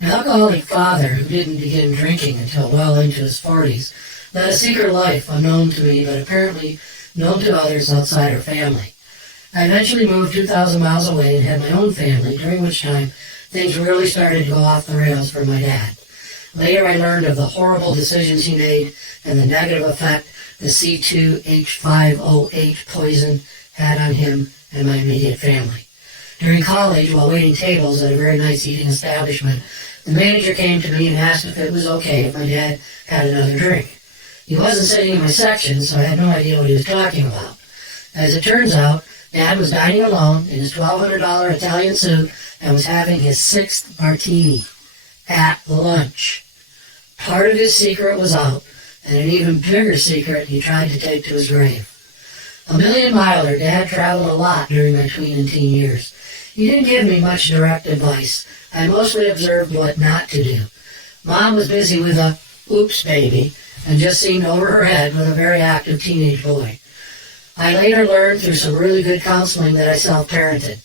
An alcoholic father who didn't begin drinking until well into his 40s led a secret life unknown to me but apparently known to others outside her family. I eventually moved 2,000 miles away and had my own family, during which time things really started to go off the rails for my dad. Later I learned of the horrible decisions he made and the negative effect the C2H5OH poison had on him and my immediate family. During college, while waiting tables at a very nice eating establishment, the manager came to me and asked if it was okay if my dad had another drink. He wasn't sitting in my section, so I had no idea what he was talking about. As it turns out, Dad was dining alone in his $1,200 Italian suit and was having his 6th martini at lunch. Part of his secret was out, and an even bigger secret he tried to take to his grave. A million-miler, Dad traveled a lot during my tween and teen years. He didn't give me much direct advice. I mostly observed what not to do. Mom was busy with a oops baby and just seemed over her head with a very active teenage boy. I later learned through some really good counseling that I self-parented.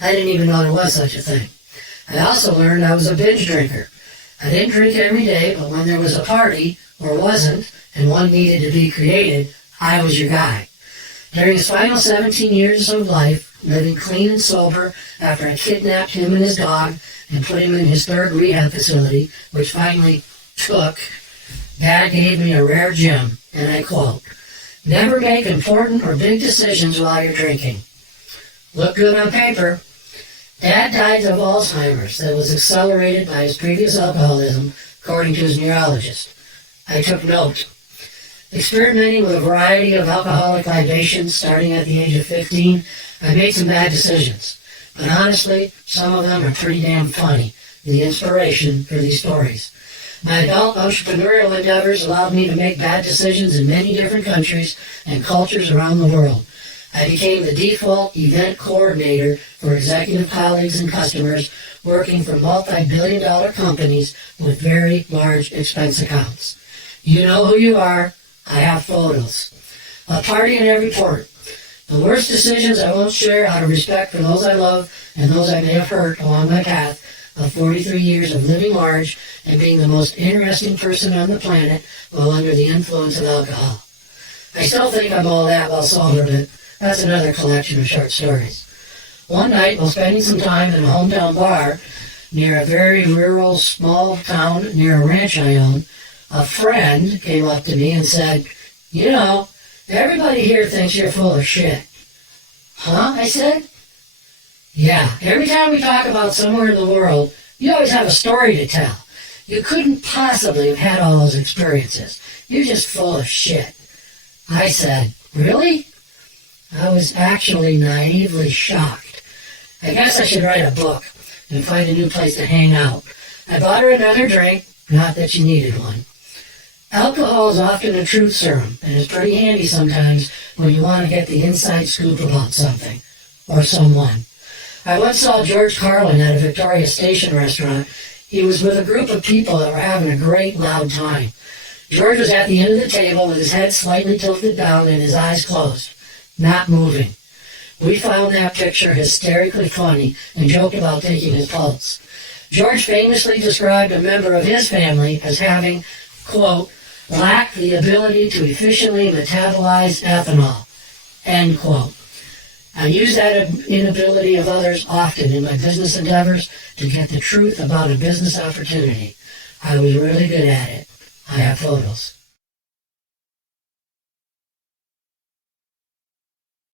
I didn't even know there was such a thing. I also learned I was a binge drinker. I didn't drink every day, but when there was a party, or wasn't, and one needed to be created, I was your guy. During his final 17 years of life, living clean and sober after I kidnapped him and his dog and put him in his 3rd rehab facility, which finally took, Dad gave me a rare gem, and I quote, "Never make important or big decisions while you're drinking." Look good on paper. Dad died of Alzheimer's that was accelerated by his previous alcoholism, according to his neurologist. I took note. Experimenting with a variety of alcoholic libations starting at the age of 15, I made some bad decisions. But honestly, some of them are pretty damn funny, the inspiration for these stories. My adult entrepreneurial endeavors allowed me to make bad decisions in many different countries and cultures around the world. I became the default event coordinator for executive colleagues and customers working for multi-billion-dollar companies with very large expense accounts. You know who you are. I have photos. A party in every port. The worst decisions I won't share out of respect for those I love and those I may have hurt along my path of 43 years of living large and being the most interesting person on the planet while under the influence of alcohol. I still think I'm all that while sober, but that's another collection of short stories. One night, while spending some time in a hometown bar near a very rural, small town near a ranch I own, a friend came up to me and said, "You know, everybody here thinks you're full of shit." "Huh?" I said. "Yeah, every time we talk about somewhere in the world, you always have a story to tell. You couldn't possibly have had all those experiences. You're just full of shit." I said, "Really?" I was actually naively shocked. I guess I should write a book and find a new place to hang out. I bought her another drink, not that she needed one. Alcohol is often a truth serum, and it's pretty handy sometimes when you want to get the inside scoop about something, or someone. I once saw George Carlin at a Victoria Station restaurant. He was with a group of people that were having a great loud time. George was at the end of the table with his head slightly tilted down and his eyes closed, not moving. We found that picture hysterically funny and joked about taking his pulse. George famously described a member of his family as having, quote, "lacked the ability to efficiently metabolize ethanol," end quote. I use that inability of others often in my business endeavors to get the truth about a business opportunity. I was really good at it. I have photos.